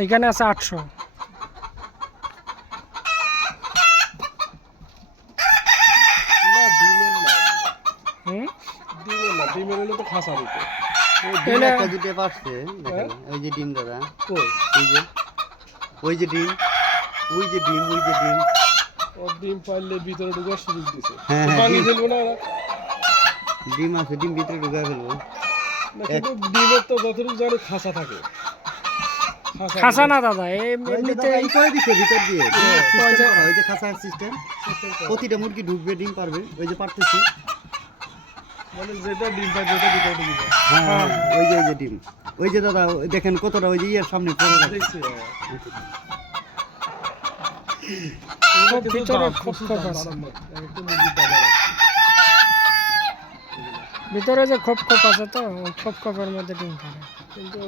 এখানে আছে আটশো। ডিমের না হুম? ডিমের না ডিমের হলে তো খাসা দিত ওই ডিম এলে- একটা দুটো পারছে দেখেন ওই যে ডিম দাদা। ওই যে ওই যে ডিম ওই যে ডিম ওই যে ডিম। ডিম পাইলে ভিতরে ঢুকার সুযোগ দিছে। পানি ফেলব না ডিম আছে ডিম ভিতরে ঢুকা ফেলব। ডিমের তো যতটুকু জানি খাসা থাকে। খাসা না দাদা এমনিতে দাদা ই করে দিছে? ভিতর দিয়ে। ওই যে- খাসা সিস্টেম প্রতিটা মুরগি ঢুকবে ডিম পারবে ওই যে পারতেছে। মানে যেটা ডিম ভিতরে ঢুকে হ্যাঁ হ্যাঁ, ওই যে ওই যে ডিম। ওই যে দাদা দেখেন কতটা ওই যে ইয়ের সামনে পড়ে দেখছি হ্যাঁ। ভিতরে খোপ আছে যে খোপ খোপ আছে তো খোপ খোপের মধ্যে ডিম পারে। কিন্তু